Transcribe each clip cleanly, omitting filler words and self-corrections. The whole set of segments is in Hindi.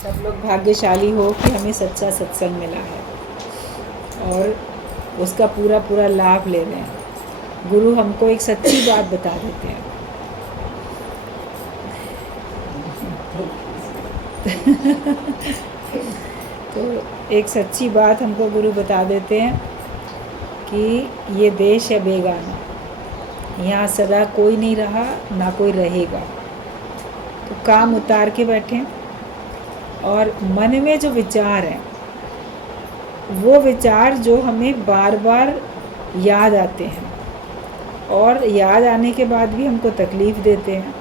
सब लोग भाग्यशाली हो कि हमें सच्चा सत्संग मिला है और उसका पूरा पूरा लाभ ले रहे हैं। गुरु हमको एक सच्ची बात बता देते हैं। तो एक सच्ची बात हमको गुरु बता देते हैं कि ये देश है बेगाना, यहाँ सदा कोई नहीं रहा ना कोई रहेगा। तो काम उतार के बैठें और मन में जो विचार हैं वो विचार जो हमें बार बार याद आते हैं और याद आने के बाद भी हमको तकलीफ़ देते हैं।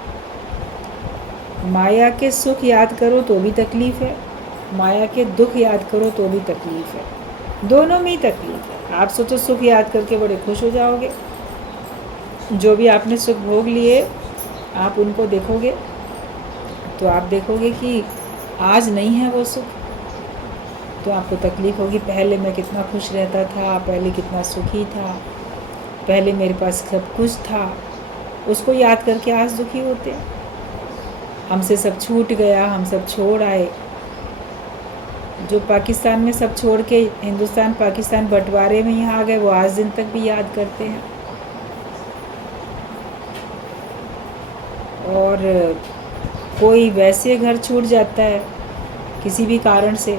माया के सुख याद करो तो भी तकलीफ़ है, माया के दुख याद करो तो भी तकलीफ़ है, दोनों में ही तकलीफ़ है। आप सोचो सुख याद करके बड़े खुश हो जाओगे, जो भी आपने सुख भोग लिए आप उनको देखोगे तो आप देखोगे कि आज नहीं है वो सुख, तो आपको तकलीफ़ होगी। पहले मैं कितना खुश रहता था, पहले कितना सुखी था, पहले मेरे पास सब कुछ था, उसको याद करके आज दुखी होते हैं। हमसे सब छूट गया, हम सब छोड़ आए। जो पाकिस्तान में सब छोड़ के हिंदुस्तान पाकिस्तान बंटवारे में यहाँ आ गए वो आज दिन तक भी याद करते हैं। और कोई वैसे घर छूट जाता है किसी भी कारण से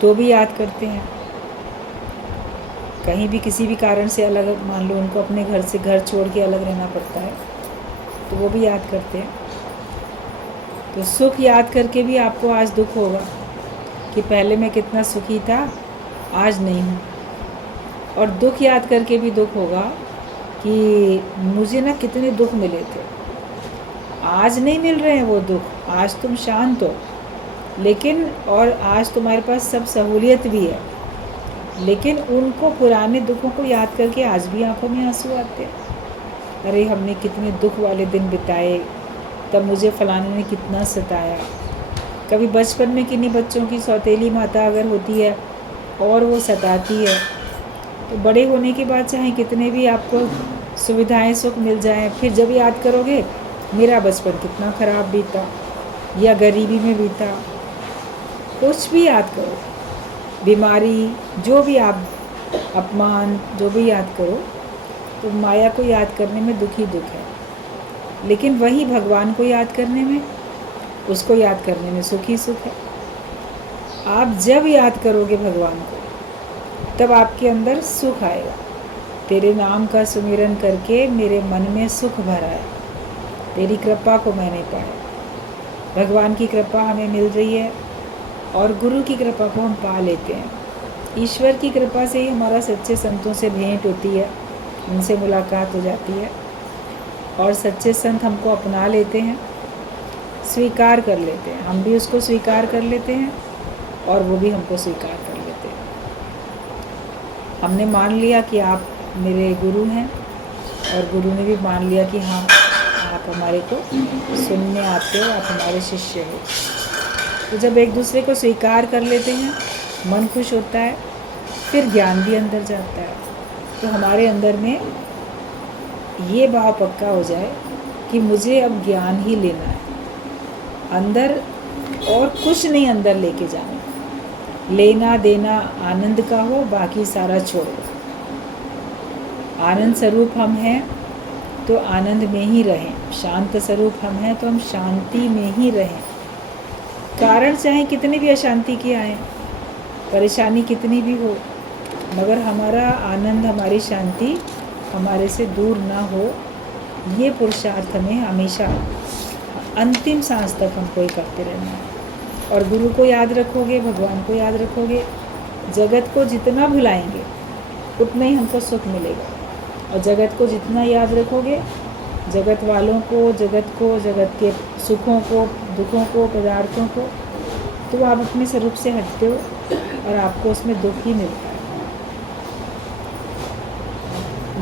तो भी याद करते हैं। कहीं भी किसी भी कारण से अलग, मान लो उनको अपने घर से घर छोड़ के अलग रहना पड़ता है तो वो भी याद करते हैं। तो सुख याद करके भी आपको आज दुख होगा कि पहले मैं कितना सुखी था, आज नहीं हूँ। और दुख याद करके भी दुख होगा कि मुझे ना कितने दुख मिले थे, आज नहीं मिल रहे हैं वो दुख। आज तुम शांत हो, लेकिन और आज तुम्हारे पास सब सहूलियत भी है, लेकिन उनको पुराने दुखों को याद करके आज भी आंखों में आंसू आते हैं। अरे हमने कितने दुख वाले दिन बिताए, तब मुझे फलाने ने कितना सताया। कभी बचपन में किन्हीं बच्चों की सौतेली माता अगर होती है और वो सताती है, तो बड़े होने के बाद चाहे कितने भी आपको सुविधाएं सुख मिल जाएं, फिर जब याद करोगे मेरा बचपन कितना ख़राब बीता या गरीबी में बीता, कुछ भी याद करो, बीमारी, जो भी आप, अपमान, जो भी याद करो, तो माया को याद करने में दुख ही दुख है। लेकिन वही भगवान को याद करने में, उसको याद करने में सुख ही सुख है। आप जब याद करोगे भगवान को तब आपके अंदर सुख आएगा। तेरे नाम का सुमिरन करके मेरे मन में सुख भरा है, तेरी कृपा को मैंने पाया। भगवान की कृपा हमें मिल रही है और गुरु की कृपा को हम पा लेते हैं। ईश्वर की कृपा से ही हमारा सच्चे संतों से भेंट होती है, उनसे मुलाकात हो जाती है और सच्चे संत हमको अपना लेते हैं, स्वीकार कर लेते हैं। हम भी उसको स्वीकार कर लेते हैं और वो भी हमको स्वीकार कर लेते हैं। हमने मान लिया कि आप मेरे गुरु हैं और गुरु ने भी मान लिया कि हाँ आप हमारे को सुनने आते हो, आप हमारे शिष्य हो। तो जब एक दूसरे को स्वीकार कर लेते हैं मन खुश होता है, फिर ज्ञान भी अंदर जाता है। तो हमारे अंदर में ये भाव पक्का हो जाए कि मुझे अब ज्ञान ही लेना है, अंदर और कुछ नहीं अंदर लेके जाना, लेना देना आनंद का हो, बाकी सारा छोड़ो। आनंद स्वरूप हम हैं तो आनंद में ही रहें, शांत स्वरूप हम हैं तो हम शांति में ही रहें। कारण चाहे कितने भी अशांति के आए, परेशानी कितनी भी हो, मगर हमारा आनंद, हमारी शांति हमारे से दूर ना हो, ये पुरुषार्थ हमें हमेशा अंतिम सांस तक हमको ही करते रहना है। और गुरु को याद रखोगे, भगवान को याद रखोगे, जगत को जितना भुलाएंगे उतना ही हमको सुख मिलेगा। और जगत को जितना याद रखोगे, जगत वालों को, जगत के सुखों को, दुखों को, पदार्थों को, तो आप अपने स्वरूप से हटते हो और आपको उसमें दुख ही मिलता है।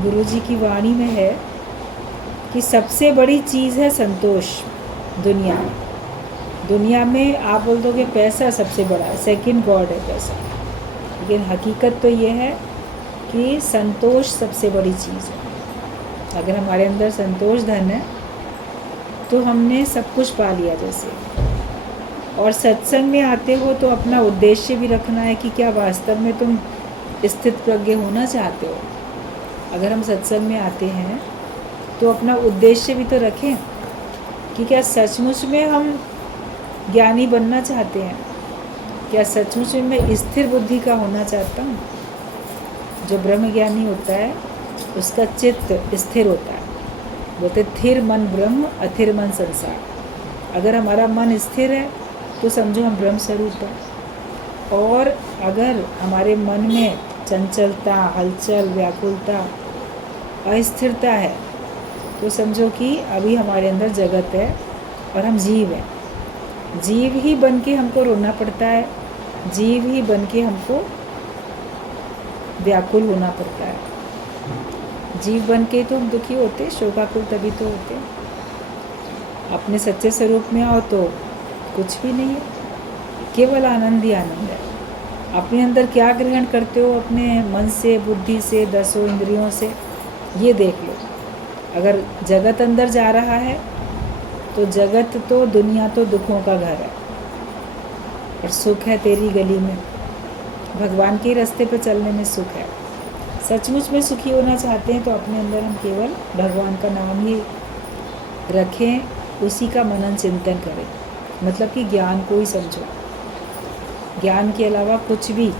गुरु जी की वाणी में है कि सबसे बड़ी चीज़ है संतोष दुनिया में। दुनिया में आप बोल दोगे पैसा सबसे बड़ा है, सेकंड गॉड है पैसा, लेकिन हकीकत तो ये है कि संतोष सबसे बड़ी चीज़ है। अगर हमारे अंदर संतोष धन है तो हमने सब कुछ पा लिया। जैसे और सत्संग में आते हो तो अपना उद्देश्य भी रखना है कि क्या वास्तव में तुम स्थित प्रज्ञ होना चाहते हो। अगर हम सत्संग में आते हैं तो अपना उद्देश्य भी तो रखें कि क्या सचमुच में हम ज्ञानी बनना चाहते हैं, क्या सचमुच में मैं स्थिर बुद्धि का होना चाहता हूँ। जो ब्रह्म ज्ञानी होता है उसका चित्त स्थिर होता है। बोलते थिर मन ब्रह्म, अथिर मन संसार। अगर हमारा मन स्थिर है तो समझो हम ब्रह्म स्वरूप हैं। और अगर हमारे मन में चंचलता, हलचल, व्याकुलता, अस्थिरता है तो समझो कि अभी हमारे अंदर जगत है और हम जीव हैं। जीव ही बन के हमको रोना पड़ता है, जीव ही बन के हमको व्याकुल होना पड़ता है। जीव बन के तो हम दुखी होते, शोकाकुल तभी तो होते। अपने सच्चे स्वरूप में आओ तो कुछ भी नहीं है, केवल आनंद ही आनंद है। अपने अंदर क्या ग्रहण करते हो अपने मन से, बुद्धि से, 10 इंद्रियों से, ये देख लो। अगर जगत अंदर जा रहा है तो जगत तो, दुनिया तो दुखों का घर है और सुख है तेरी गली में। भगवान के रास्ते पर चलने में सुख है। सचमुच में सुखी होना चाहते हैं तो अपने अंदर हम केवल भगवान का नाम ही रखें, उसी का मनन चिंतन करें। मतलब कि ज्ञान को ही समझो। ज्ञान के अलावा कुछ भी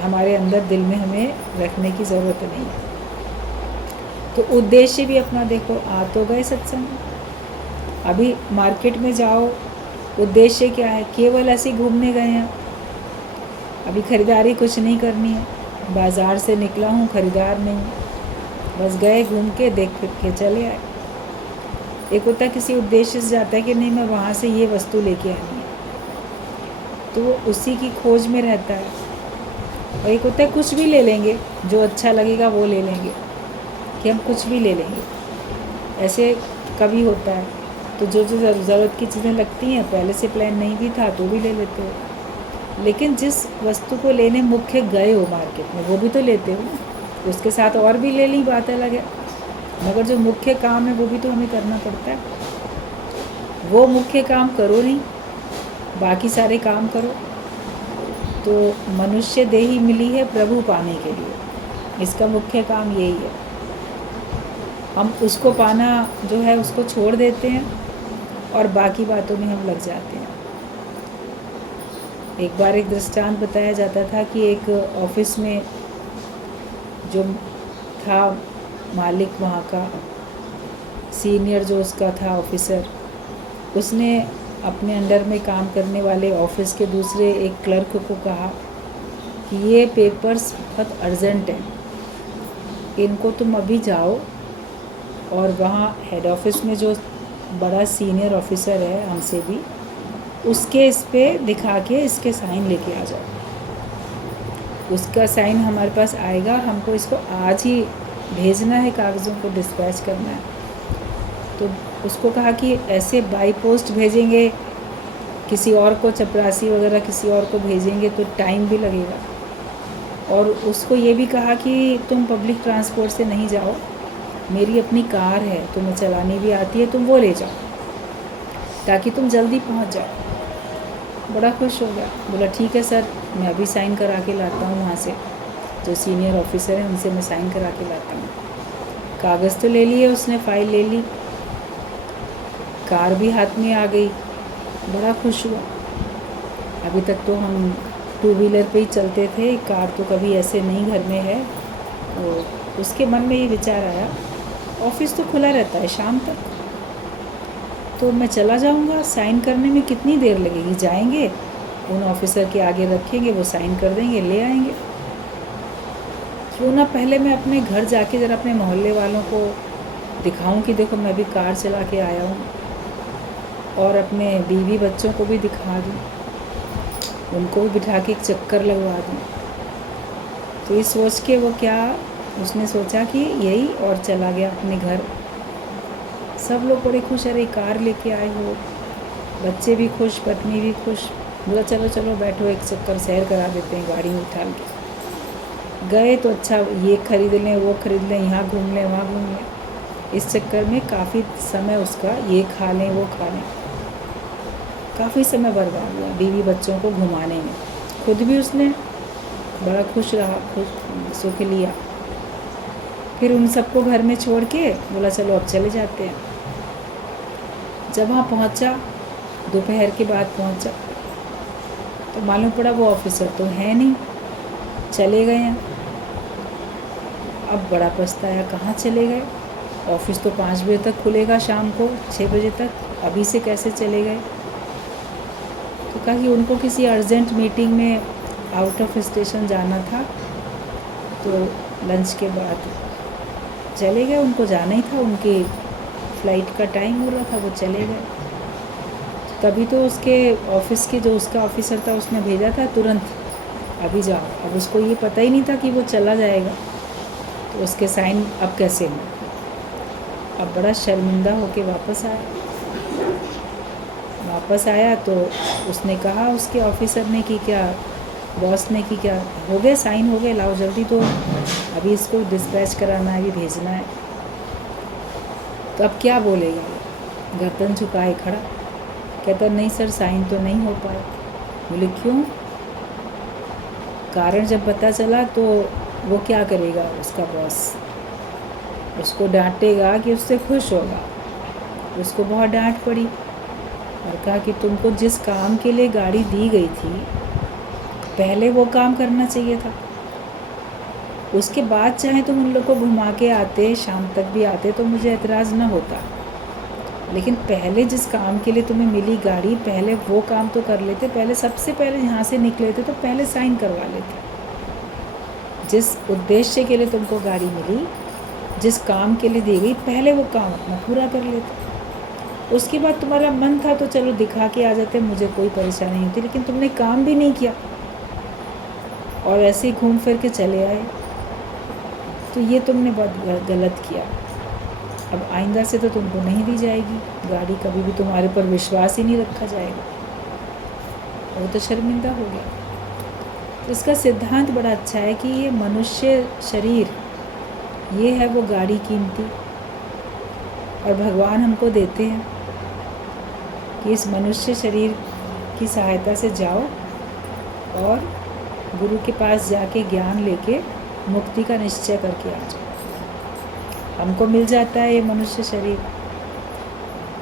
हमारे अंदर दिल में हमें रखने की ज़रूरत नहीं है। तो उद्देश्य भी अपना देखो। आ तो गए सत्संग, अभी मार्केट में जाओ, उद्देश्य क्या है? केवल ऐसे घूमने गए हैं, अभी खरीदारी कुछ नहीं करनी है। बाज़ार से निकला हूँ, खरीदार नहीं, बस गए, घूम के देख फिर के चले आए। एक होता है किसी उद्देश्य से जाता है कि नहीं मैं वहाँ से ये वस्तु लेके आनी है, तो वो उसी की खोज में रहता है। और एक होता है कुछ भी ले लेंगे, जो अच्छा लगेगा वो ले लेंगे, कि हम कुछ भी ले लेंगे। ऐसे कभी होता है। तो जो जो ज़रूरत की चीज़ें लगती हैं, पहले से प्लान नहीं भी था तो भी ले लेते हो। लेकिन जिस वस्तु को लेने मुख्य गए हो मार्केट में, वो भी तो लेते हो, उसके साथ और भी ले ली, बात अलग है। मगर जो मुख्य काम है वो भी तो हमें करना पड़ता है। वो मुख्य काम करो नहीं, बाकी सारे काम करो। तो मनुष्य देही मिली है प्रभु पाने के लिए, इसका मुख्य काम यही है। हम उसको पाना जो है उसको छोड़ देते हैं और बाकी बातों में हम लग जाते हैं। एक बार एक दृष्टांत बताया जाता था कि एक ऑफिस में जो था मालिक, वहाँ का सीनियर जो उसका था ऑफिसर, उसने अपने अंडर में काम करने वाले ऑफिस के दूसरे एक क्लर्क को कहा कि ये पेपर्स बहुत अर्जेंट हैं, इनको तुम अभी जाओ और वहाँ हेड ऑफिस में जो बड़ा सीनियर ऑफिसर है हमसे भी, उसके इस पे दिखा के इसके साइन लेके आ जाओ। उसका साइन हमारे पास आएगा, हमको इसको आज ही भेजना है, कागज़ों को डिस्पैच करना है। तो उसको कहा कि ऐसे बाई पोस्ट भेजेंगे, किसी और को, चपरासी वगैरह किसी और को भेजेंगे तो टाइम भी लगेगा। और उसको ये भी कहा कि तुम पब्लिक ट्रांसपोर्ट से नहीं जाओ, मेरी अपनी कार है, तुम्हें चलानी भी आती है, तुम वो ले जाओ ताकि तुम जल्दी पहुंच जाओ। बड़ा खुश हो गया, बोला ठीक है सर, मैं अभी साइन करा के लाता हूँ वहाँ से, जो सीनियर ऑफिसर है उनसे मैं साइन करा के लाता हूँ। कागज़ तो ले लिए उसने, फ़ाइल ले ली, कार भी हाथ में आ गई, बड़ा खुश हुआ। अभी तक तो हम 2 व्हीलर पे ही चलते थे, कार तो कभी ऐसे नहीं घर में है। तो उसके मन में ये विचार आया, ऑफिस तो खुला रहता है शाम तक, तो मैं चला जाऊंगा, साइन करने में कितनी देर लगेगी, जाएंगे उन ऑफिसर के आगे रखेंगे, वो साइन कर देंगे, ले आएंगे। क्यों ना पहले मैं अपने घर जाके ज़रा अपने मोहल्ले वालों को दिखाऊं कि देखो मैं भी कार चला के आया हूँ, और अपने बीवी बच्चों को भी दिखा दूँ, उनको भी बिठा के एक चक्कर लगवा दूँ। तो ये सोच के वो क्या, उसने सोचा कि यही, और चला गया अपने घर। सब लोग बड़े खुश, अरे कार लेके आए हो, बच्चे भी खुश, पत्नी भी खुश। बोला चलो चलो बैठो, एक चक्कर सैर करा देते हैं गाड़ी में उठा के। गए तो अच्छा, ये खरीद लें, वो खरीद लें, यहाँ घूम लें, वहाँ घूम लें। इस चक्कर में काफ़ी समय उसका, ये खा लें वो खा लें, काफ़ी समय बर्बाद हुआ बीवी बच्चों को घुमाने में। खुद भी उसने बड़ा खुश रहा, खुश सुख लिया। फिर उन सबको घर में छोड़ के बोला चलो अब चले जाते हैं। जब वहाँ पहुँचा, दोपहर के बाद पहुँचा, तो मालूम पड़ा वो ऑफिसर तो है नहीं, चले गए हैं। अब बड़ा पछताया, कहाँ चले गए? ऑफिस तो 5 बजे तक खुलेगा, शाम को 6 बजे तक, अभी से कैसे चले गए? तो कहा कि उनको किसी अर्जेंट मीटिंग में आउट ऑफ स्टेशन जाना था, तो लंच के बाद चले गए। उनको जाना ही था, उनकी फ़्लाइट का टाइम हो रहा था, वो चले गए। तभी तो उसके ऑफिस के जो उसका ऑफिसर था उसने भेजा था तुरंत अभी जाओ। अब उसको ये पता ही नहीं था कि वो चला जाएगा, तो उसके साइन अब कैसे हों। अब बड़ा शर्मिंदा होके वापस आया तो उसने कहा उसके ऑफिसर ने कि क्या, बॉस ने कि क्या हो गए, साइन हो गए, लाओ जल्दी दो, अभी इसको डिस्पैच कराना है, अभी भेजना है। तो अब क्या बोलेगा? गर्दन झुकाए खड़ा, कहता नहीं सर साइन तो नहीं हो पाए। बोले क्यों? कारण जब पता चला तो वो क्या करेगा, उसका बॉस उसको डांटेगा कि उससे खुश होगा। उसको बहुत डांट पड़ी और कहा कि तुमको जिस काम के लिए गाड़ी दी गई थी पहले वो काम करना चाहिए था, उसके बाद चाहे तुम उन लोग को घुमा के आते, शाम तक भी आते तो मुझे एतराज़ न होता, लेकिन पहले जिस काम के लिए तुम्हें मिली गाड़ी पहले वो काम तो कर लेते। पहले सबसे पहले यहाँ से निकले थे तो पहले साइन करवा लेते। जिस उद्देश्य के लिए तुमको गाड़ी मिली, जिस काम के लिए दी गई, पहले वो काम अपना पूरा कर लेते। उसके बाद तुम्हारा मन था तो चलो दिखा के आ जाते, मुझे कोई परेशानी नहीं थी, लेकिन तुमने काम भी नहीं किया और ऐसे ही घूम फिर के चले आए, तो ये तुमने बहुत गलत किया। अब आइंदा से तो तुमको नहीं दी जाएगी गाड़ी, कभी भी तुम्हारे पर विश्वास ही नहीं रखा जाएगा। वो तो शर्मिंदा हो गया। तो इसका सिद्धांत बड़ा अच्छा है कि ये मनुष्य शरीर, ये है वो गाड़ी कीमती, और भगवान हमको देते हैं कि इस मनुष्य शरीर की सहायता से जाओ और गुरु के पास जाके ज्ञान लेके मुक्ति का निश्चय करके आ जाओ। हमको मिल जाता है ये मनुष्य शरीर।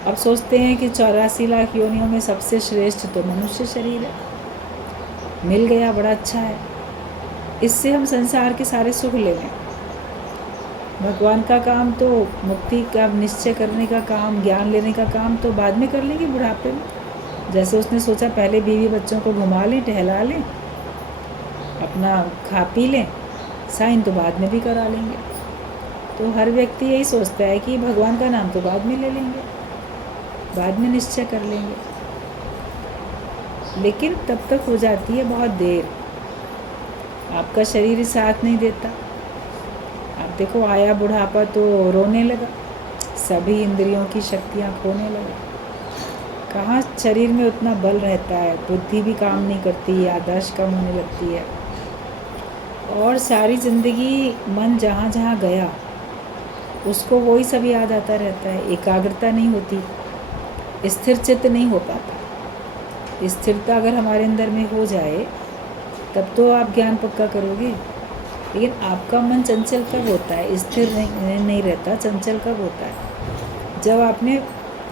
अब सोचते हैं कि 84 लाख योनियों में सबसे श्रेष्ठ तो मनुष्य शरीर है, मिल गया बड़ा अच्छा है, इससे हम संसार के सारे सुख ले लें। भगवान का काम तो मुक्ति का निश्चय करने का काम, ज्ञान लेने का काम तो बाद में कर लेंगे बुढ़ापे में। जैसे उसने सोचा पहले बीवी बच्चों को घुमा लें, टहला लें, अपना खा पी लें, साइन तो बाद में भी करा लेंगे। तो हर व्यक्ति यही सोचता है कि भगवान का नाम तो बाद में ले लेंगे, बाद में निश्चय कर लेंगे, लेकिन तब तक हो जाती है बहुत देर। आपका शरीर ही साथ नहीं देता। आप देखो आया बुढ़ापा तो रोने लगा, सभी इंद्रियों की शक्तियाँ खोने लगा। कहाँ शरीर में उतना बल रहता है, बुद्धि भी काम नहीं करती, याददाश्त कम होने लगती है, और सारी ज़िंदगी मन जहाँ जहाँ गया उसको वही सब याद आता रहता है। एकाग्रता नहीं होती, स्थिर चित्त नहीं हो पाता। स्थिरता अगर हमारे अंदर में हो जाए तब तो आप ज्ञान पक्का करोगे, लेकिन आपका मन चंचल कब होता है, स्थिर नहीं रहता। चंचल कब होता है? जब आपने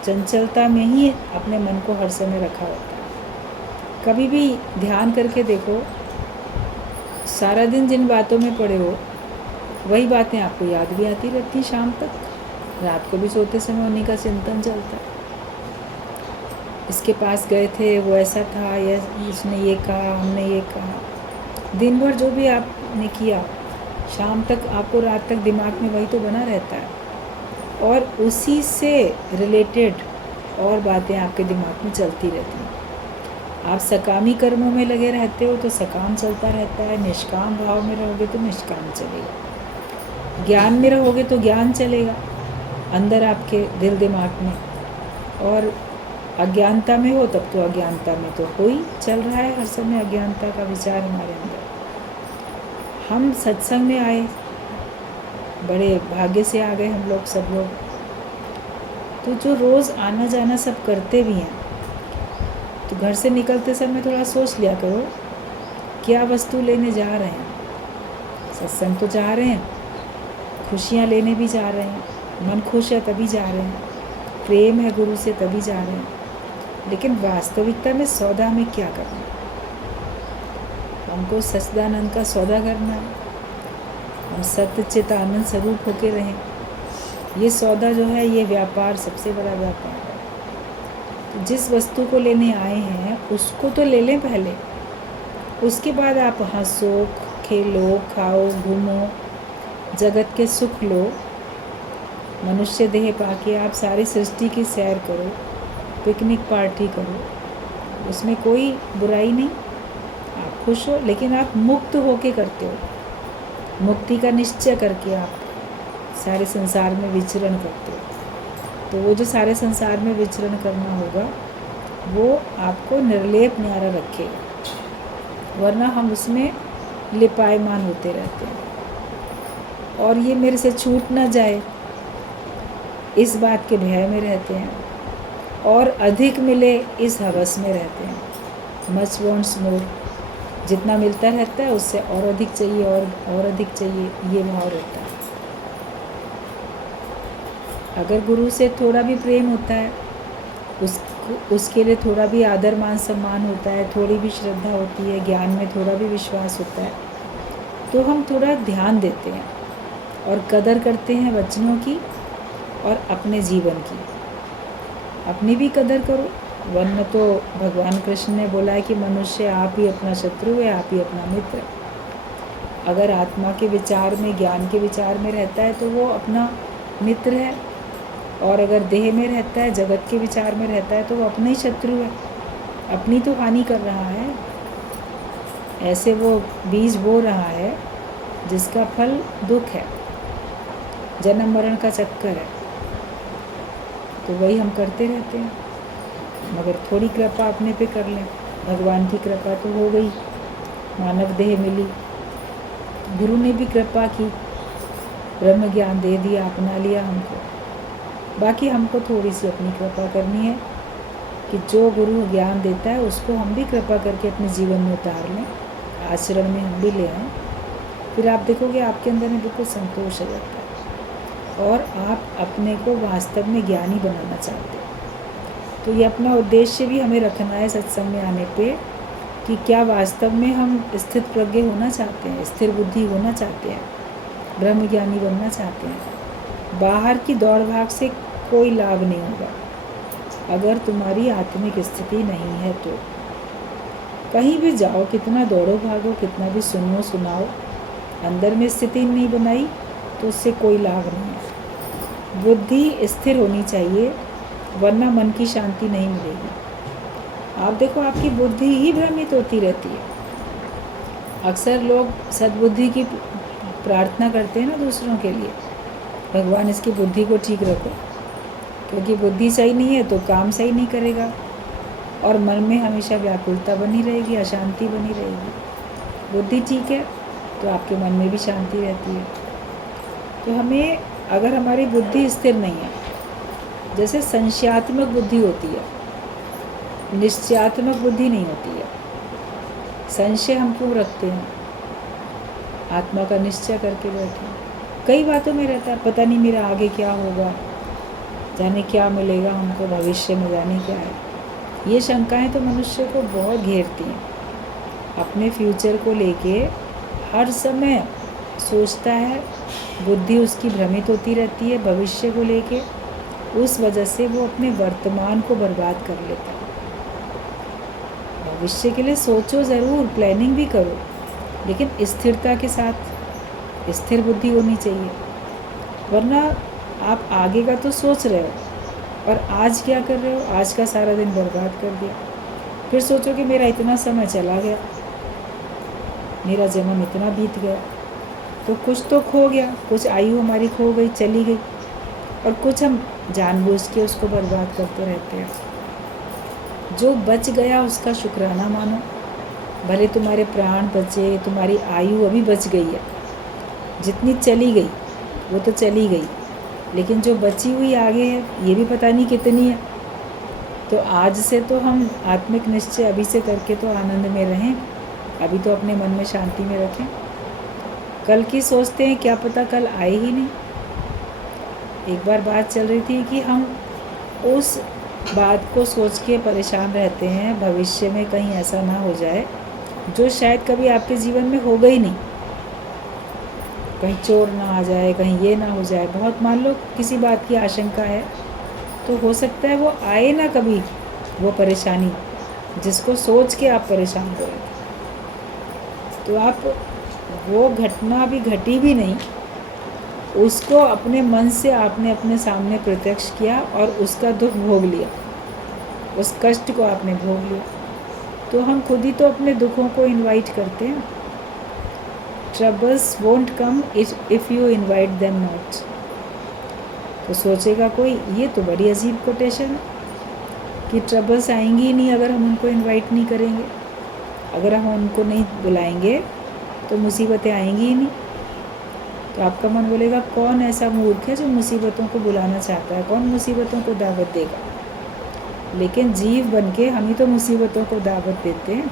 चंचलता में ही अपने मन को हर समय रखा होता है। कभी भी ध्यान करके देखो, सारा दिन जिन बातों में पड़े हो वही बातें आपको याद भी आती रहती शाम तक, रात को भी सोते समय उन्हीं का चिंतन चलता है। इसके पास गए थे, वो ऐसा था, या इसने ये कहा, हमने ये कहा। दिन भर जो भी आपने किया शाम तक आपको रात तक दिमाग में वही तो बना रहता है, और उसी से रिलेटेड और बातें आपके दिमाग में चलती रहती हैं। आप सकामी कर्मों में लगे रहते हो तो सकाम चलता रहता है, निष्काम भाव में रहोगे तो निष्काम चलेगा, ज्ञान में रहोगे तो ज्ञान चलेगा अंदर आपके दिल दिमाग में, और अज्ञानता में हो तब तो अज्ञानता में तो हो ही चल रहा है हर समय अज्ञानता का विचार हमारे अंदर। हम सत्संग में आए, बड़े भाग्य से आ गए हम लोग, सब लोग। तो जो रोज़ आना जाना सब करते भी हैं, तो घर से निकलते समय थोड़ा सोच लिया करो क्या वस्तु लेने जा रहे हैं। सत्संग तो जा रहे हैं, खुशियाँ लेने भी जा रहे हैं, मन खुश है तभी जा रहे हैं, प्रेम है गुरु से तभी जा रहे हैं, लेकिन वास्तविकता में सौदा हमें क्या करना है? हमको सच्चिदानंद का सौदा करना है, हम सत्य चित आनंद स्वरूप होके रहें। ये सौदा जो है, ये व्यापार सबसे बड़ा व्यापार है। तो जिस वस्तु को लेने आए हैं उसको तो ले लें पहले, उसके बाद आप हंसो, खेलो, खाओ, घूमो, जगत के सुख लो। मनुष्य देह पाके आप सारी सृष्टि की सैर करो, पिकनिक पार्टी करो, उसमें कोई बुराई नहीं। आप खुश हो, लेकिन आप मुक्त होके करते हो। मुक्ति का निश्चय करके आप सारे संसार में विचरण करते हो। तो वो जो सारे संसार में विचरण करना होगा वो आपको निर्लेप न्यारा रखेगा, वरना हम उसमें लिपायमान होते रहते हैं। और ये मेरे से छूट ना जाए इस बात के भय में रहते हैं, और अधिक मिले इस हवस में रहते हैं। मच वॉन्ट्स मोर, जितना मिलता रहता है उससे और अधिक चाहिए, और अधिक चाहिए, ये भाव रहता है। अगर गुरु से थोड़ा भी प्रेम होता है, उसके लिए थोड़ा भी आदर मान सम्मान होता है, थोड़ी भी श्रद्धा होती है, ज्ञान में थोड़ा भी विश्वास होता है, तो हम थोड़ा ध्यान देते हैं और कदर करते हैं वचनों की और अपने जीवन की। अपनी भी कदर करो, वरना तो भगवान कृष्ण ने बोला है कि मनुष्य आप ही अपना शत्रु है, आप ही अपना मित्र। अगर आत्मा के विचार में, ज्ञान के विचार में रहता है तो वो अपना मित्र है, और अगर देह में रहता है, जगत के विचार में रहता है, तो वो अपना ही शत्रु है, अपनी तो हानि कर रहा है। ऐसे वो बीज बो रहा है जिसका फल दुख है, जन्म मरण का चक्कर है। तो वही हम करते रहते हैं, मगर थोड़ी कृपा अपने पे कर लें। भगवान की कृपा तो हो गई, मानव देह मिली, गुरु ने भी कृपा की, ब्रह्म ज्ञान दे दिया, अपना लिया हमको। बाकी हमको थोड़ी सी अपनी कृपा करनी है कि जो गुरु ज्ञान देता है उसको हम भी कृपा करके अपने जीवन में उतार लें, आचरण में हम भी ले आएँ। फिर आप देखोगे आपके अंदर में बिल्कुल संतोष आ जाता है, और आप अपने को वास्तव में ज्ञानी बनाना चाहते हैं। तो ये अपना उद्देश्य भी हमें रखना है सत्संग में आने पे, कि क्या वास्तव में हम स्थित प्रज्ञ होना चाहते हैं, स्थिर बुद्धि होना चाहते हैं, ब्रह्म ज्ञानी बनना चाहते हैं। बाहर की दौड़ भाग से कोई लाभ नहीं होगा अगर तुम्हारी आत्मिक स्थिति नहीं है तो। कहीं भी जाओ, कितना दौड़ो भागो, कितना भी सुनो सुनाओ, अंदर में स्थिति नहीं बनाई तो उससे कोई लाभ नहीं है। बुद्धि स्थिर होनी चाहिए, वरना मन की शांति नहीं मिलेगी। आप देखो, आपकी बुद्धि ही भ्रमित होती रहती है। अक्सर लोग सद्बुद्धि की प्रार्थना करते हैं ना दूसरों के लिए, भगवान इसकी बुद्धि को ठीक रखो, क्योंकि बुद्धि सही नहीं है तो काम सही नहीं करेगा, और मन में हमेशा व्याकुलता बनी रहेगी, अशांति बनी रहेगी। बुद्धि ठीक है तो आपके मन में भी शांति रहती है। तो हमें, अगर हमारी बुद्धि स्थिर नहीं है, जैसे संशयात्मक बुद्धि होती है, निश्चयात्मक बुद्धि नहीं होती है। संशय हम क्यों रखते हैं? आत्मा का निश्चय करके बैठे, कई बातों में रहता है, पता नहीं मेरा आगे क्या होगा, जाने क्या मिलेगा हमको भविष्य में, जाने क्या है। ये शंकाएं तो मनुष्य को बहुत घेरती हैं। अपने फ्यूचर को लेके हर समय सोचता है, बुद्धि उसकी भ्रमित होती रहती है भविष्य को लेके, उस वजह से वो अपने वर्तमान को बर्बाद कर लेता है। भविष्य के लिए सोचो ज़रूर, प्लानिंग भी करो, लेकिन स्थिरता के साथ, स्थिर बुद्धि होनी चाहिए। वरना आप आगे का तो सोच रहे हो और आज क्या कर रहे हो, आज का सारा दिन बर्बाद कर दिया। फिर सोचो कि मेरा इतना समय चला गया, मेरा जन्म इतना बीत गया, तो कुछ तो खो गया, कुछ आयु हमारी खो गई, चली गई, और कुछ हम जानबूझ के उसको बर्बाद करते रहते हैं। जो बच गया उसका शुक्राना मानो। भले तुम्हारे प्राण बचे, तुम्हारी आयु अभी बच गई है, जितनी चली गई वो तो चली गई, लेकिन जो बची हुई आगे है ये भी पता नहीं कितनी है। तो आज से तो हम आत्मिक निश्चय अभी से करके तो आनंद में रहें, अभी तो अपने मन में शांति में रखें। कल की सोचते हैं, क्या पता कल आए ही नहीं। एक बार बात चल रही थी कि हम उस बात को सोच के परेशान रहते हैं, भविष्य में कहीं ऐसा ना हो जाए जो शायद कभी आपके जीवन में होगा ही नहीं। कहीं चोर ना आ जाए, कहीं ये ना हो जाए, बहुत मान लो किसी बात की आशंका है, तो हो सकता है वो आए ना कभी, वो परेशानी जिसको सोच के आप परेशान हो रहे थे। तो आप वो घटना अभी घटी भी नहीं, उसको अपने मन से आपने अपने सामने प्रत्यक्ष किया और उसका दुख भोग लिया, उस कष्ट को आपने भोग लिया। तो हम खुद ही तो अपने दुखों को इनवाइट करते हैं। Troubles won't come if you invite them not. तो सोचेगा कोई, ये तो बड़ी अजीब कोटेशन है कि ट्रबल्स आएंगी ही नहीं अगर हम उनको इनवाइट नहीं करेंगे, अगर हम उनको नहीं बुलाएंगे तो मुसीबतें आएंगी ही नहीं। तो आपका मन बोलेगा, कौन ऐसा मूर्ख है जो मुसीबतों को बुलाना चाहता है, कौन मुसीबतों को दावत देगा। लेकिन जीव बन के हम ही तो मुसीबतों को दावत देते हैं।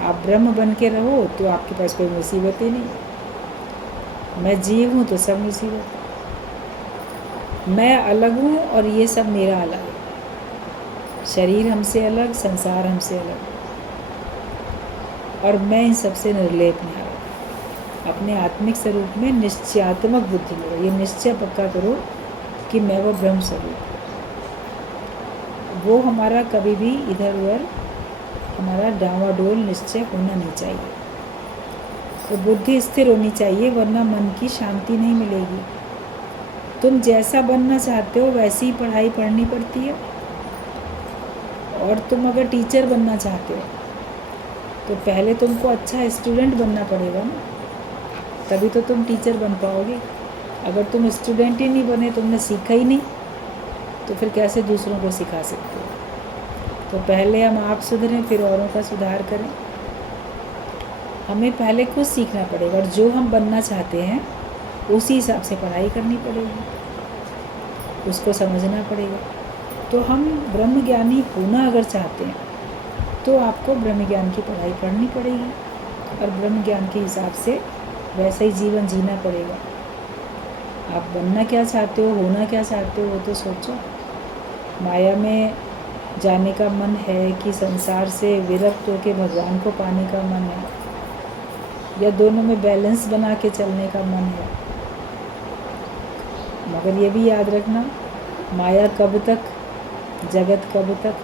आप ब्रह्म बन के रहो तो आपके पास कोई मुसीबत ही नहीं। मैं जीव हूँ तो सब मुसीबत, मैं अलग हूँ और ये सब मेरा अलग है। शरीर हमसे अलग, संसार हमसे अलग, और मैं इन सबसे निर्लेप नहीं आ रहा। अपने आत्मिक स्वरूप में निश्चयात्मक बुद्धि में रहो। ये निश्चय पक्का करो कि मैं वो ब्रह्म स्वरूप, वो हमारा कभी भी इधर उधर हमारा डावाडोल निश्चय होना नहीं चाहिए। तो बुद्धि स्थिर होनी चाहिए, वरना मन की शांति नहीं मिलेगी। तुम जैसा बनना चाहते हो वैसी ही पढ़ाई पढ़नी पड़ती है। और तुम अगर टीचर बनना चाहते हो तो पहले तुमको अच्छा स्टूडेंट बनना पड़ेगा ना, तभी तो तुम टीचर बन पाओगे। अगर तुम स्टूडेंट ही नहीं बने, तुमने सीखा ही नहीं, तो फिर कैसे दूसरों को सिखा सकते हो। तो पहले हम आप सुधरें, फिर औरों का सुधार करें। हमें पहले खुद सीखना पड़ेगा, और जो हम बनना चाहते हैं उसी हिसाब से पढ़ाई करनी पड़ेगी, उसको समझना पड़ेगा। तो हम ब्रह्म ज्ञानी होना अगर चाहते हैं तो आपको ब्रह्म ज्ञान की पढ़ाई पढ़नी पड़ेगी, और ब्रह्म ज्ञान के हिसाब से वैसा ही जीवन जीना पड़ेगा। आप बनना क्या चाहते हो, होना क्या चाहते हो, वो तो सोचो। माया में जाने का मन है कि संसार से विरक्त होकर भगवान को पाने का मन है, या दोनों में बैलेंस बना के चलने का मन है। मगर ये भी याद रखना, माया कब तक, जगत कब तक,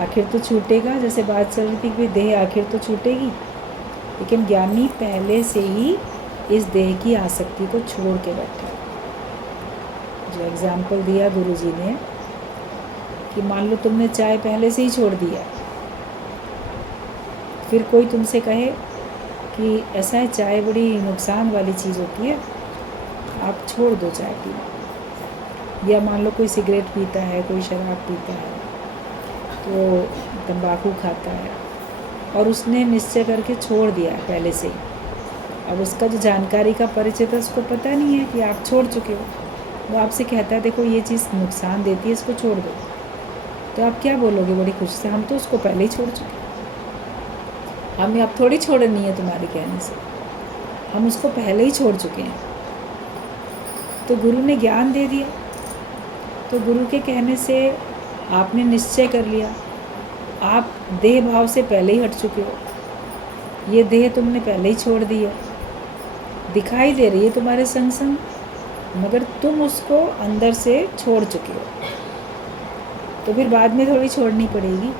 आखिर तो छूटेगा। जैसे बात चल रही थी कि देह आखिर तो छूटेगी, लेकिन ज्ञानी पहले से ही इस देह की आसक्ति को छोड़ के बैठा। जो एग्जाम्पल दिया गुरुजी ने कि मान लो तुमने चाय पहले से ही छोड़ दिया, फिर कोई तुमसे कहे कि ऐसा है चाय बड़ी नुकसान वाली चीज़ होती है, आप छोड़ दो चाय पीना। या मान लो कोई सिगरेट पीता है, कोई शराब पीता है, तो तंबाकू खाता है, और उसने निश्चय करके छोड़ दिया है पहले से ही। अब उसका जो जानकारी का परिचय था उसको पता नहीं है कि आप छोड़ चुके हो। वो आपसे कहता है देखो ये चीज़ नुकसान देती है, इसको छोड़ दो, तो आप क्या बोलोगे बड़ी खुशी से, हम तो उसको पहले ही छोड़ चुके, हमें अब थोड़ी छोड़नी है तुम्हारे कहने से, हम उसको पहले ही छोड़ चुके हैं। तो गुरु ने ज्ञान दे दिया, तो गुरु के कहने से आपने निश्चय कर लिया, आप देह भाव से पहले ही हट चुके हो, ये देह तुमने पहले ही छोड़ दी है, दिखाई दे रही है तुम्हारे संग संग, मगर तुम उसको अंदर से छोड़ चुके हो। तो फिर बाद में थोड़ी छोड़नी पड़ेगी।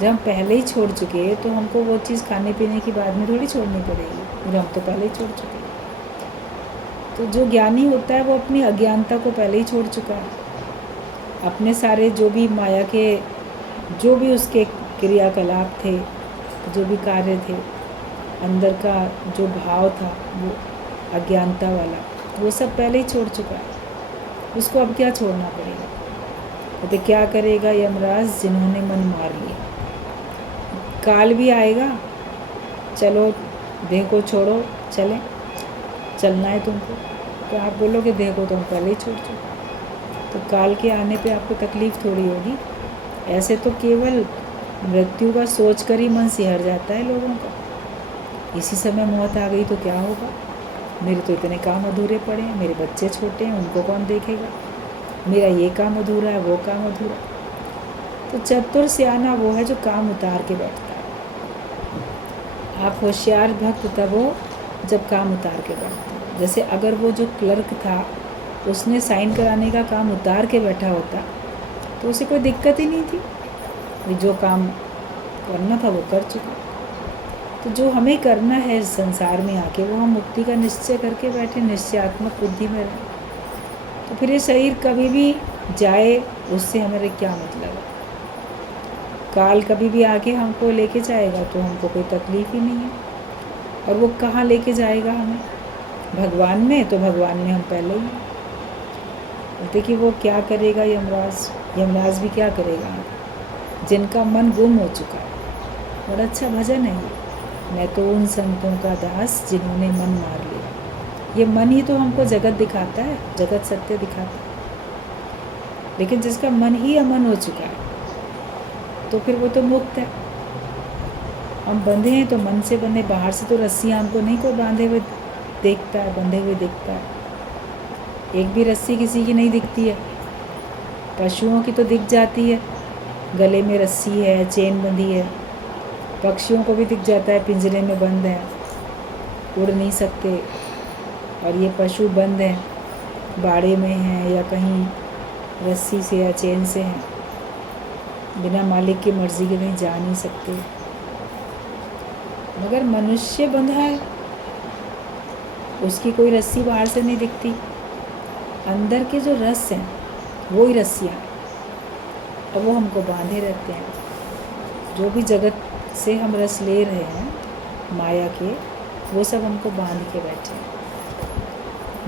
जब हम पहले ही छोड़ चुके हैं तो हमको वो चीज़ खाने पीने की बाद में थोड़ी छोड़नी पड़ेगी, फिर हम तो पहले ही छोड़ चुके हैं। तो जो ज्ञानी होता है वो अपनी अज्ञानता को पहले ही छोड़ चुका है। अपने सारे जो भी माया के, जो भी उसके क्रियाकलाप थे, जो भी कार्य थे, अंदर का जो भाव था वो अज्ञानता वाला, वो सब पहले ही छोड़ चुका है। उसको अब क्या छोड़ना पड़ेगा। तो क्या करेगा यमराज, जिन्होंने मन मार लिया। काल भी आएगा, चलो देह को छोड़ो, चलें, चलना है तुमको, तो आप बोलोगे देह को तो हम पहले ही छोड़ चुके। तो काल के आने पे आपको तकलीफ़ थोड़ी होगी, ऐसे तो केवल मृत्यु का सोच कर ही मन सिहर जाता है लोगों का। इसी समय मौत आ गई तो क्या होगा, मेरे तो इतने काम अधूरे पड़े हैं, मेरे बच्चे छोटे हैं, उनको कौन देखेगा, मेरा ये काम अधूरा है, वो काम अधूरा। तो चतुर सियाना वो है जो काम उतार के बैठता है। आप होशियार भक्त तब हो जब काम उतार के बैठते हो। जैसे अगर वो जो क्लर्क था उसने साइन कराने का काम उतार के बैठा होता तो उसे कोई दिक्कत ही नहीं थी, जो काम करना था वो कर चुका। तो जो हमें करना है इस संसार में आके वो हम मुक्ति का निश्चय करके बैठे, निश्चयात्मक बुद्धि में रहें। तो फिर ये शरीर कभी भी जाए उससे हमारे क्या मतलब है। काल कभी भी आके हमको लेके जाएगा तो हमको कोई तकलीफ ही नहीं है। और वो कहाँ लेके जाएगा हमें, भगवान में, तो भगवान में हम पहले ही हैं। बोलते कि वो क्या करेगा यमराज, यमराज भी क्या करेगा, जिनका मन गुम हो चुका है। बड़ा अच्छा भजन है ये, मैं तो उन संतों का दास जिन्होंने मन मार लिया। ये मन ही तो हमको जगत दिखाता है, जगत सत्य दिखाता है। लेकिन जिसका मन ही अमन हो चुका है तो फिर वो तो मुक्त है। हम बंधे हैं तो मन से बंधे, बाहर से तो रस्सियाँ हमको नहीं कोई बांधे हुए देखता है, बंधे हुए दिखता है। एक भी रस्सी किसी की नहीं दिखती है। पशुओं की तो दिख जाती है, गले में रस्सी है, चेन बंधी है। पक्षियों को भी दिख जाता है पिंजरे में बंद है, उड़ नहीं सकते। और ये पशु बंद हैं, बाड़े में हैं या कहीं रस्सी से या चेन से हैं, बिना मालिक की मर्जी के कहीं जा नहीं सकते। मगर मनुष्य बंधा है, उसकी कोई रस्सी बाहर से नहीं दिखती। अंदर के जो रस हैं वो ही रस्सियाँ हैं और वो हमको बांधे रहते हैं। जो भी जगत से हम रस ले रहे हैं माया के, वो सब हमको बांध के बैठे हैं।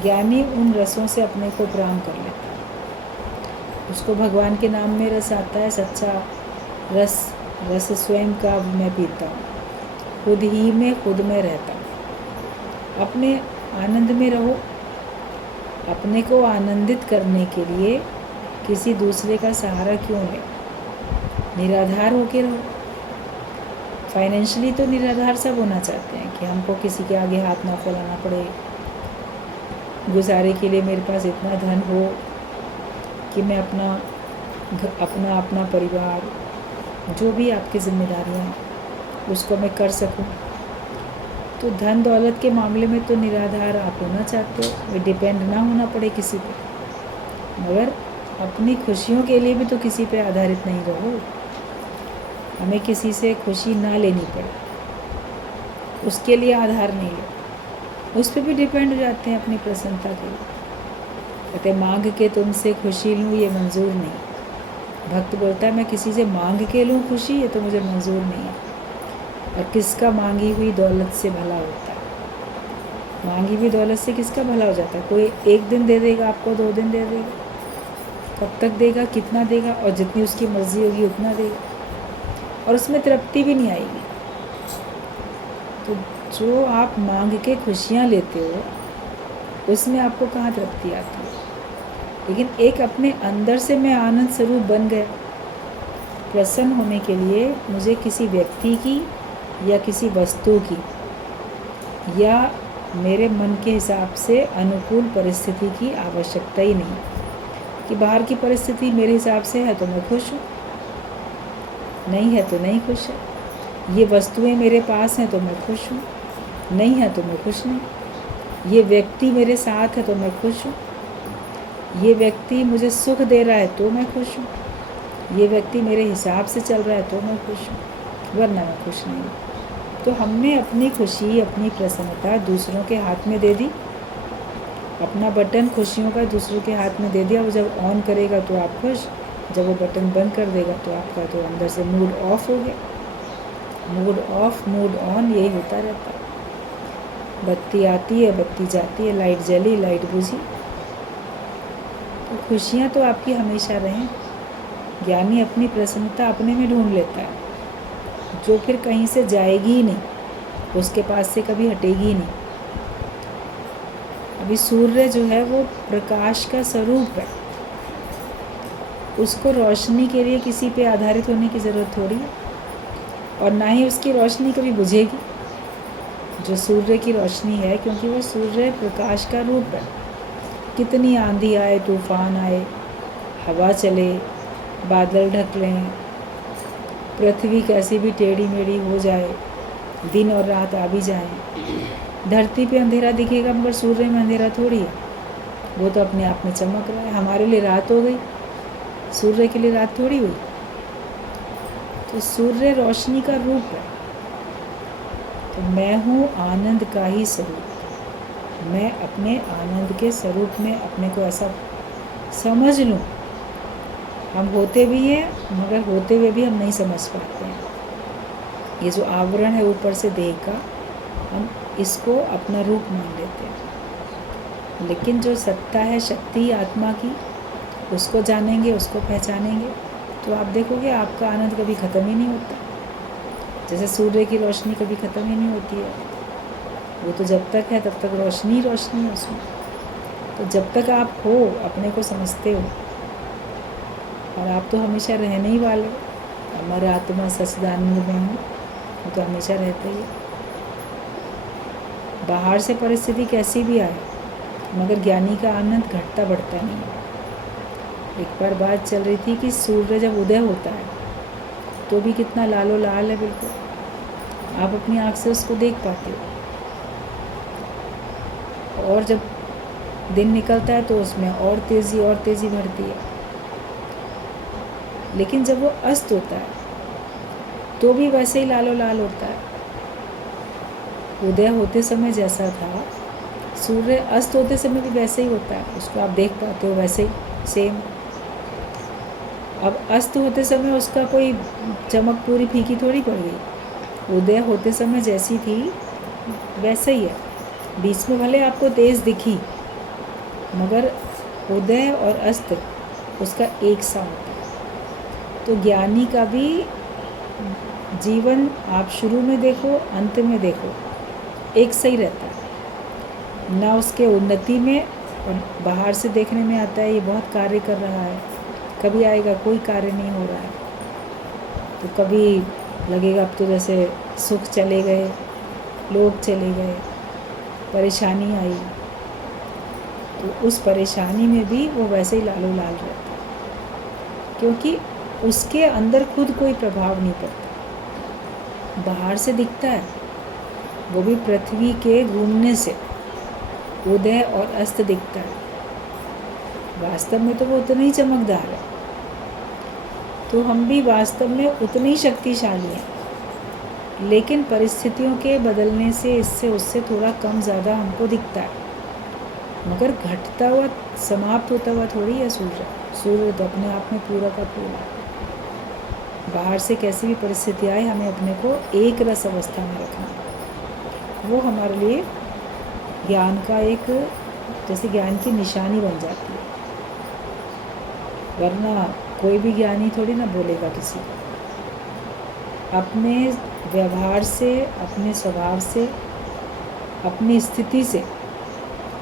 ज्ञानी उन रसों से अपने को उपराम कर लेता है। उसको भगवान के नाम में रस आता है, सच्चा रस, रस स्वयं का मैं पीता हूँ, खुद ही में खुद में रहता हूँ। अपने आनंद में रहो। अपने को आनंदित करने के लिए किसी दूसरे का सहारा क्यों ले, निराधार होके रहो। फाइनेंशियली तो निराधार सब होना चाहते हैं कि हमको किसी के आगे हाथ ना फैलाना पड़े, गुजारे के लिए मेरे पास इतना धन हो कि मैं अपना परिवार, जो भी आपकी जिम्मेदारियां हैं उसको मैं कर सकूं। तो धन दौलत के मामले में तो निराधार आप होना चाहते हो, वे डिपेंड ना होना पड़े किसी पे। मगर अपनी खुशियों के लिए भी तो किसी पे आधारित नहीं रहो। हमें किसी से खुशी ना लेनी पड़े, उसके लिए आधार नहीं लो, उस पर भी डिपेंड हो जाते हैं अपनी प्रसन्नता के लिए। कहते मांग के तुमसे खुशी लूँ ये मंजूर नहीं। भक्त बोलता है मैं किसी से मांग के लूँ खुशी, ये तो मुझे मंजूर नहीं है। और किसका मांगी हुई दौलत से भला होता है, मांगी हुई दौलत से किसका भला हो जाता है। कोई एक दिन दे देगा आपको, 2 दिन दे देगा, कब तक देगा, कितना देगा, और जितनी उसकी मर्जी होगी उतना देगा, और उसमें तृप्ति भी नहीं आएगी। तो जो आप मांग के खुशियाँ लेते हो उसमें आपको कहाँ तृप्ति आती है। लेकिन एक अपने अंदर से मैं आनंद स्वरूप बन गया। प्रसन्न होने के लिए मुझे किसी व्यक्ति की या किसी वस्तु की या मेरे मन के हिसाब से अनुकूल परिस्थिति की आवश्यकता ही नहीं कि बाहर की परिस्थिति मेरे हिसाब से है तो मैं खुश हूँ, नहीं है तो नहीं खुश है। ये वस्तुएं मेरे पास हैं तो मैं खुश हूँ, नहीं है तो मैं खुश नहीं। ये व्यक्ति मेरे साथ है तो मैं खुश हूँ, ये व्यक्ति मुझे सुख दे रहा है तो मैं खुश हूँ, ये व्यक्ति मेरे हिसाब से चल रहा है तो मैं खुश हूँ, वरना मैं खुश नहीं हूँ। तो हमने अपनी खुशी, अपनी प्रसन्नता दूसरों के हाथ में दे दी। अपना बटन खुशियों का दूसरों के हाथ में दे दिया। वो जब ऑन करेगा तो आप खुश, जब वो बटन बंद कर देगा तो आपका तो अंदर से मूड ऑफ हो गया। मूड ऑफ, मूड ऑन, यही होता रहता है। बत्ती आती है, बत्ती जाती है, लाइट जली, लाइट बुझी। तो खुशियाँ तो आपकी हमेशा रहें। ज्ञानी अपनी प्रसन्नता अपने में ढूंढ लेता है, जो फिर कहीं से जाएगी ही नहीं, उसके पास से कभी हटेगी ही नहीं। अभी सूर्य जो है वो प्रकाश का स्वरूप है। उसको रोशनी के लिए किसी पे आधारित होने की ज़रूरत थोड़ी है, और ना ही उसकी रोशनी कभी बुझेगी। जो सूर्य की रोशनी है, क्योंकि वो सूर्य प्रकाश का रूप है, कितनी आंधी आए, तूफान आए, हवा चले, बादल ढक लें, पृथ्वी कैसी भी टेढ़ी मेढ़ी हो जाए, दिन और रात आ भी जाए, धरती पे अंधेरा दिखेगा मगर सूर्य में अंधेरा थोड़ी है। वो तो अपने आप में चमक रहा है। हमारे लिए रात हो गई, सूर्य के लिए रात थोड़ी हुई। तो सूर्य रोशनी का रूप है। तो मैं हूँ आनंद का ही स्वरूप। मैं अपने आनंद के स्वरूप में अपने को ऐसा समझ लूँ। हम होते भी हैं, मगर होते हुए भी हम नहीं समझ पाते हैं। ये जो आवरण है ऊपर से देह का, हम इसको अपना रूप मान लेते हैं। लेकिन जो सत्ता है, शक्ति आत्मा की, उसको जानेंगे, उसको पहचानेंगे, तो आप देखोगे आपका आनंद कभी ख़त्म ही नहीं होता। जैसे सूर्य की रोशनी कभी ख़त्म ही नहीं होती है। वो तो जब तक है तब तक रोशनी रोशनी है उसमें। तो जब तक आप हो, अपने को समझते हो, और आप तो हमेशा रहने ही वाले हो। हमारा आत्मा सच्चिदानंद में हो, वो तो हमेशा रहते ही है। बाहर से परिस्थिति कैसी भी आए, मगर ज्ञानी का आनंद घटता बढ़ता नहीं है। एक बार बात चल रही थी कि सूर्य जब उदय होता है तो भी कितना लालो लाल है, बिल्कुल आप अपनी आँख से उसको देख पाते हो। और जब दिन निकलता है तो उसमें और तेज़ी बढ़ती है। लेकिन जब वो अस्त होता है तो भी वैसे ही लालो लाल होता है। उदय होते समय जैसा था, सूर्य अस्त होते समय भी वैसे ही होता है। उसको आप देख पाते हो वैसे ही, सेम। अब अस्त होते समय उसका कोई चमक पूरी फीकी थोड़ी पड़ गई। उदय होते समय जैसी थी वैसे ही है। बीच में भले आपको तेज़ दिखी, मगर उदय और अस्त उसका एक सा होता है। तो ज्ञानी का भी जीवन आप शुरू में देखो, अंत में देखो, एक सही रहता है। ना उसके उन्नति में, और बाहर से देखने में आता है ये बहुत कार्य कर रहा है, कभी आएगा कोई कार्य नहीं हो रहा है। तो कभी लगेगा अब तो जैसे सुख चले गए, लोग चले गए, परेशानी आई, तो उस परेशानी में भी वो वैसे ही लालो लाल रहता है, क्योंकि उसके अंदर खुद कोई प्रभाव नहीं पड़ता। बाहर से दिखता है, वो भी पृथ्वी के घूमने से उदय और अस्त दिखता है। वास्तव में तो वो उतना ही चमकदार है। तो हम भी वास्तव में उतने ही शक्तिशाली हैं, लेकिन परिस्थितियों के बदलने से इससे उससे थोड़ा कम ज़्यादा हमको दिखता है। मगर घटता हुआ, समाप्त होता हुआ थोड़ी है सूर्य। सूर्य तो अपने आप में पूरा का पूरा। बाहर से कैसी भी परिस्थिति आए, हमें अपने को एक रस अवस्था में रखना है। वो हमारे लिए ज्ञान का एक, जैसे ज्ञान की निशानी बन जाती है। वरना कोई भी ज्ञानी थोड़ी ना बोलेगा किसी को। अपने व्यवहार से, अपने स्वभाव से, अपनी स्थिति से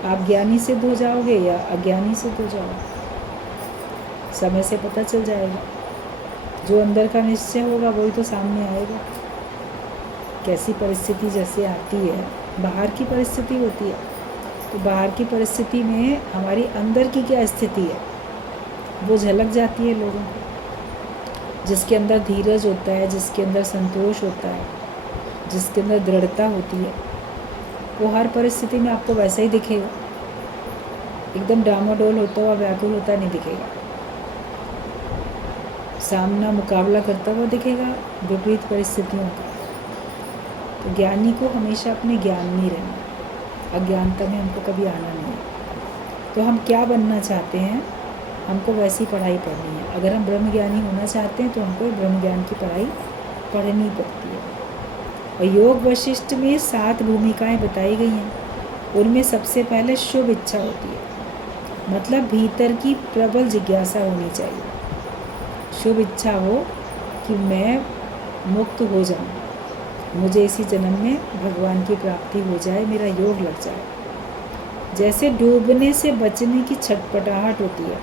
आप ज्ञानी सिद्ध हो जाओगे या अज्ञानी सिद्ध हो जाओगे, समय से पता चल जाएगा। जो अंदर का निश्चय होगा वही तो सामने आएगा। कैसी परिस्थिति जैसे आती है, बाहर की परिस्थिति होती है, तो बाहर की परिस्थिति में हमारी अंदर की क्या स्थिति है वो झलक जाती है लोगों को। जिसके अंदर धीरज होता है, जिसके अंदर संतोष होता है, जिसके अंदर दृढ़ता होती है, वो हर परिस्थिति में आपको वैसा ही दिखेगा। एकदम डामाडोल होता हुआ, व्याकुल होता नहीं दिखेगा। सामना, मुकाबला करता हुआ दिखेगा विपरीत परिस्थितियों का। तो ज्ञानी को हमेशा अपने ज्ञान में ही रहना, अज्ञानता में हमको कभी आना नहीं है। तो हम क्या बनना चाहते हैं, हमको वैसी पढ़ाई पढ़नी है। अगर हम ब्रह्म ज्ञानी होना चाहते हैं तो हमको ब्रह्म ज्ञान की पढ़ाई पढ़नी पड़ती है। और योग वशिष्ठ में 7 भूमिकाएं बताई गई हैं। उनमें सबसे पहले शुभ इच्छा होती है, मतलब भीतर की प्रबल जिज्ञासा होनी चाहिए। शुभ इच्छा हो कि मैं मुक्त हो जाऊं, मुझे इसी जन्म में भगवान की प्राप्ति हो जाए, मेरा योग लग जाए। जैसे डूबने से बचने की छटपटाहट होती है,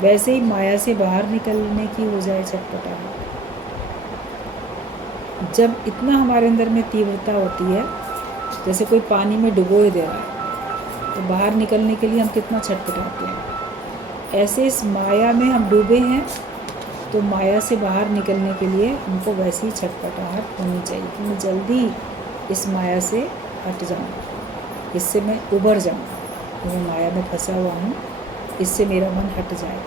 वैसे ही माया से बाहर निकलने की हो जाए छटपटाहट। जब इतना हमारे अंदर में तीव्रता होती है, जैसे कोई पानी में डुबोए दे रहा है, तो बाहर निकलने के लिए हम कितना छटपटाते हैं। ऐसे इस माया में हम डूबे हैं, तो माया से बाहर निकलने के लिए हमको वैसी ही छटपटाहट होनी चाहिए कि मैं जल्दी इस माया से हट जाऊँ, इससे मैं उबर जाऊँ, तो मैं माया में फंसा हुआ हूँ, इससे मेरा मन हट जाए।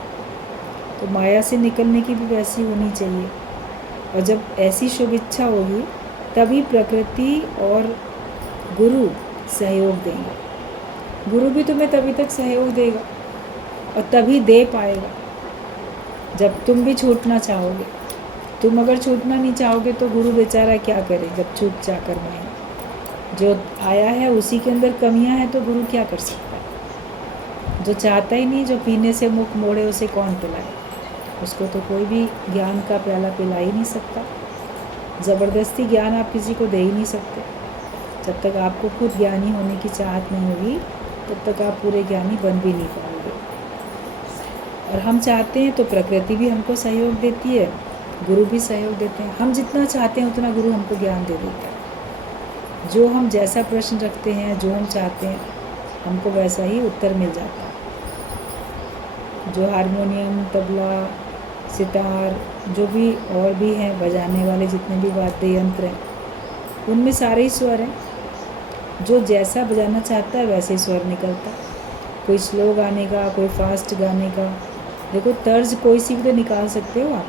तो माया से निकलने की भी वैसी होनी चाहिए। और जब ऐसी शुभ इच्छा होगी, तभी प्रकृति और गुरु सहयोग देंगे। गुरु भी तुम्हें तभी तक सहयोग देगा और तभी दे पाएगा जब तुम भी छूटना चाहोगे। तुम अगर छूटना नहीं चाहोगे तो गुरु बेचारा क्या करे जब छूट जाकर मैं जो आया है उसी के अंदर कमियां हैं, तो गुरु क्या कर सकता है। जो चाहता ही नहीं, जो पीने से मुख मोड़े, उसे कौन पिलाए। उसको तो कोई भी ज्ञान का प्याला पिला ही नहीं सकता। ज़बरदस्ती ज्ञान आप किसी को दे ही नहीं सकते। जब तक आपको खुद ज्ञानी होने की चाहत नहीं होगी, तब तक आप पूरे ज्ञानी बन भी नहीं पाओगे। और हम चाहते हैं तो प्रकृति भी हमको सहयोग देती है, गुरु भी सहयोग देते हैं। हम जितना चाहते हैं उतना गुरु हमको ज्ञान दे देता है। जो हम जैसा प्रश्न रखते हैं, जो हम चाहते हैं, हमको वैसा ही उत्तर मिल जाता है। जो हारमोनियम, तबला, सितार, जो भी और भी हैं बजाने वाले, जितने भी वाद्य यंत्र हैं, उनमें सारे ही स्वर हैं। जो जैसा बजाना चाहता है वैसे ही स्वर निकलता है। कोई स्लो गाने का, कोई फास्ट गाने का, देखो तर्ज कोई सी भी तो निकाल सकते हो आप,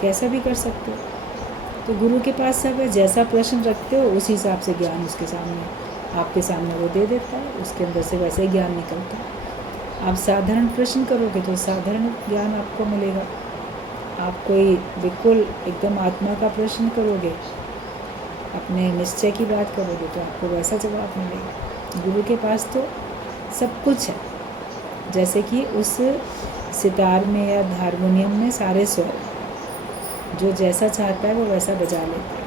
कैसा भी कर सकते हो। तो गुरु के पास सब है, जैसा प्रश्न रखते हो उसी हिसाब से ज्ञान उसके सामने, आपके सामने वो दे देता है, उसके अंदर से वैसे ही ज्ञान निकलता है। आप साधारण प्रश्न करोगे तो साधारण ज्ञान आपको मिलेगा। आप कोई बिल्कुल एकदम आत्मा का प्रश्न करोगे, अपने निश्चय की बात करोगे, तो आपको वैसा जवाब मिलेगा। गुरु के पास तो सब कुछ है, जैसे कि उस सितार में या हारमोनियम में सारे स्वर, जो जैसा चाहता है वो वैसा बजा लेता है।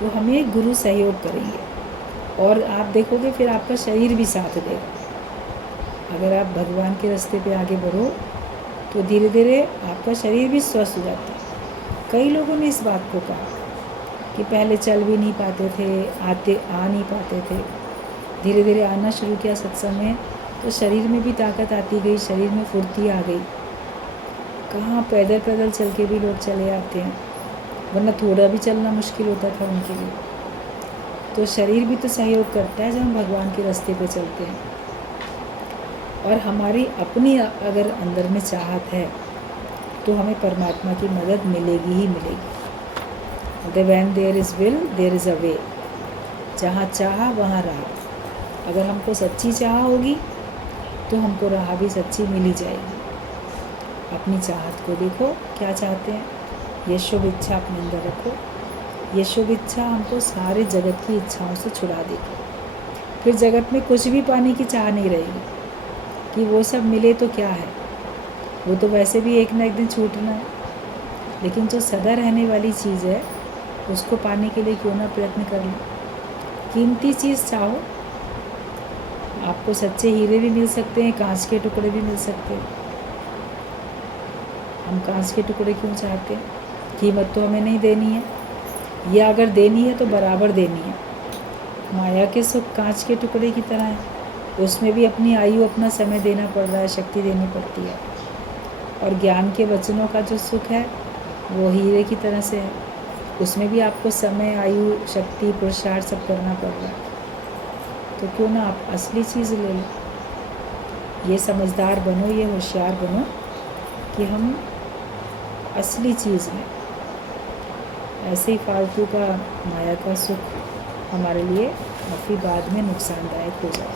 तो हमें गुरु सहयोग करेंगे और आप देखोगे फिर आपका शरीर भी साथ देगा। अगर आप भगवान के रास्ते पे आगे बढ़ो तो धीरे धीरे आपका शरीर भी स्वस्थ हो जाता है। कई लोगों ने इस बात को कहा कि पहले चल भी नहीं पाते थे, आ नहीं पाते थे, धीरे धीरे आना शुरू किया सत्संग में, तो शरीर में भी ताकत आती गई, शरीर में फुर्ती आ गई। कहाँ पैदल पैदल चल के भी लोग चले आते हैं, वरना थोड़ा भी चलना मुश्किल होता था उनके लिए। तो शरीर भी तो सहयोग करता है जब हम भगवान के रास्ते पे चलते हैं। और हमारी अपनी अगर अंदर में चाहत है तो हमें परमात्मा की मदद मिलेगी ही मिलेगी। When there is will there is a way, जहाँ चाहा वहाँ राह। अगर हमको सच्ची चाह होगी तो हमको राह भी सच्ची मिल ही जाएगी। अपनी चाहत को देखो, क्या चाहते हैं, ये शुभ इच्छा अपने अंदर रखो। ये शुभ इच्छा हमको सारे जगत की इच्छाओं से छुड़ा देगी। फिर जगत में कुछ भी पाने की चाह नहीं रहेगी कि वो सब मिले तो क्या है, वो तो वैसे भी एक ना एक दिन छूटना है। लेकिन जो सदा रहने वाली चीज़ है उसको पाने के लिए क्यों ना प्रयत्न कर लें। कीमती चीज़ चाहो, आपको सच्चे हीरे भी मिल सकते हैं, कांच के टुकड़े भी मिल सकते हैं। हम कांच के टुकड़े क्यों चाहते हैं? कीमत तो हमें नहीं देनी है, या अगर देनी है तो बराबर देनी है। माया के सुख कांच के टुकड़े की तरह है, उसमें भी अपनी आयु, अपना समय देना पड़ रहा है, शक्ति देनी पड़ती है। और ज्ञान के वचनों का जो सुख है वो हीरे की तरह से है, उसमें भी आपको समय, आयु, शक्ति, पुरुषार्थ सब करना पड़ रहा है। तो क्यों ना आप असली चीज़ ले लो। ये समझदार बनो, ये होशियार बनो कि हम असली चीज़ में, ऐसे ही फालतू का माया का सुख हमारे लिए काफ़ी बाद में नुकसानदायक हो जाए।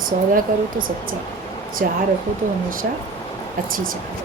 सौदा करो तो सच्चा, चाह रखो तो हमेशा अच्छी चाह।